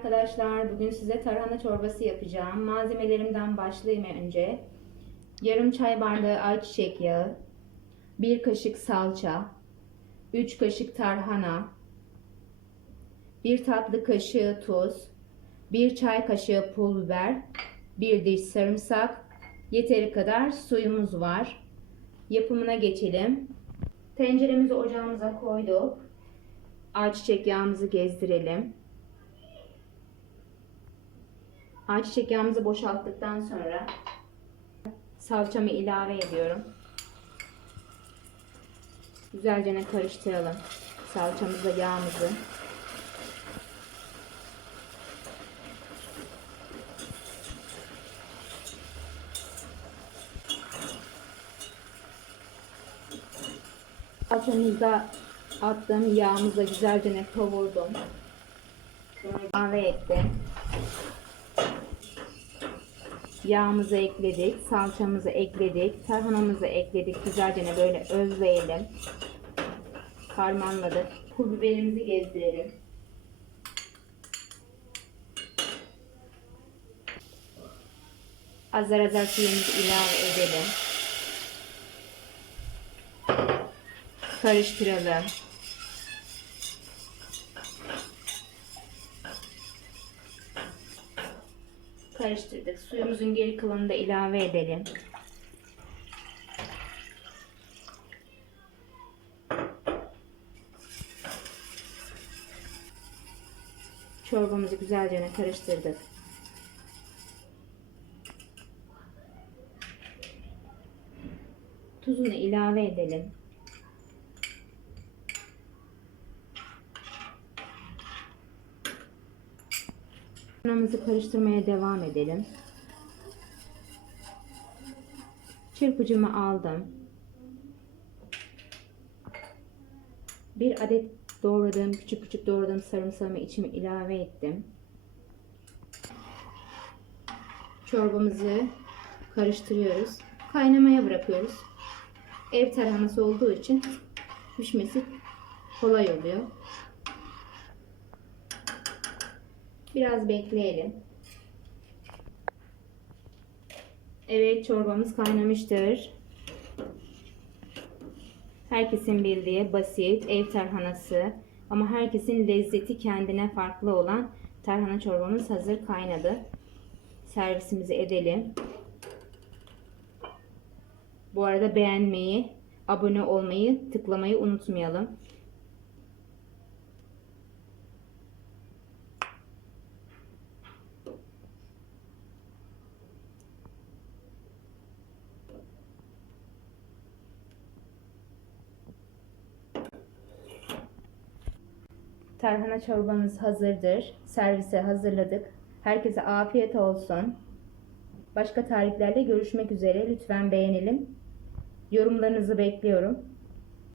arkadaşlar. Bugün size tarhana çorbası yapacağım. Malzemelerimden başlayayım önce. Yarım çay bardağı ayçiçek yağı, 1 kaşık salça, 3 kaşık tarhana, 1 tatlı kaşığı tuz, 1 çay kaşığı pul biber, 1 diş sarımsak, yeteri kadar suyumuz var. Yapımına geçelim. Tenceremizi ocağımıza koyduk. Ayçiçek yağımızı gezdirelim. Ayçiçek yağımızı boşalttıktan sonra salçamı ilave ediyorum. Güzelce karıştıralım salçamızla yağımızı. Salçamızda attığım yağımızla güzelce kavurdum. Sonra ilave ettim. Yağımızı ekledik, salçamızı ekledik, tarhanamızı ekledik. Güzelce böyle özleyelim. Harmanladık. Pul biberimizi gezdirelim. Azar azar suyumuzu ilave edelim. Karıştıralım. Karıştırdık. Suyumuzun geri kalanını da ilave edelim. Çorbamızı güzelce karıştırdık. Tuzunu ilave edelim. Unumuzu karıştırmaya devam edelim. Çırpıcımı aldım. Bir adet doğradığım, küçük küçük doğradığım sarımsağımı içime ilave ettim. Çorbamızı karıştırıyoruz. Kaynamaya bırakıyoruz. Ev tarhanası olduğu için pişmesi kolay oluyor. Biraz bekleyelim. Evet çorbamız kaynamıştır. Herkesin bildiği basit ev tarhanası ama herkesin lezzeti kendine farklı olan tarhana çorbamız hazır kaynadı. Servisimizi edelim. Bu arada beğenmeyi, abone olmayı, tıklamayı unutmayalım. Tarhana çorbamız hazırdır. Servise hazırladık. Herkese afiyet olsun. Başka tariflerle görüşmek üzere. Lütfen beğenelim. Yorumlarınızı bekliyorum.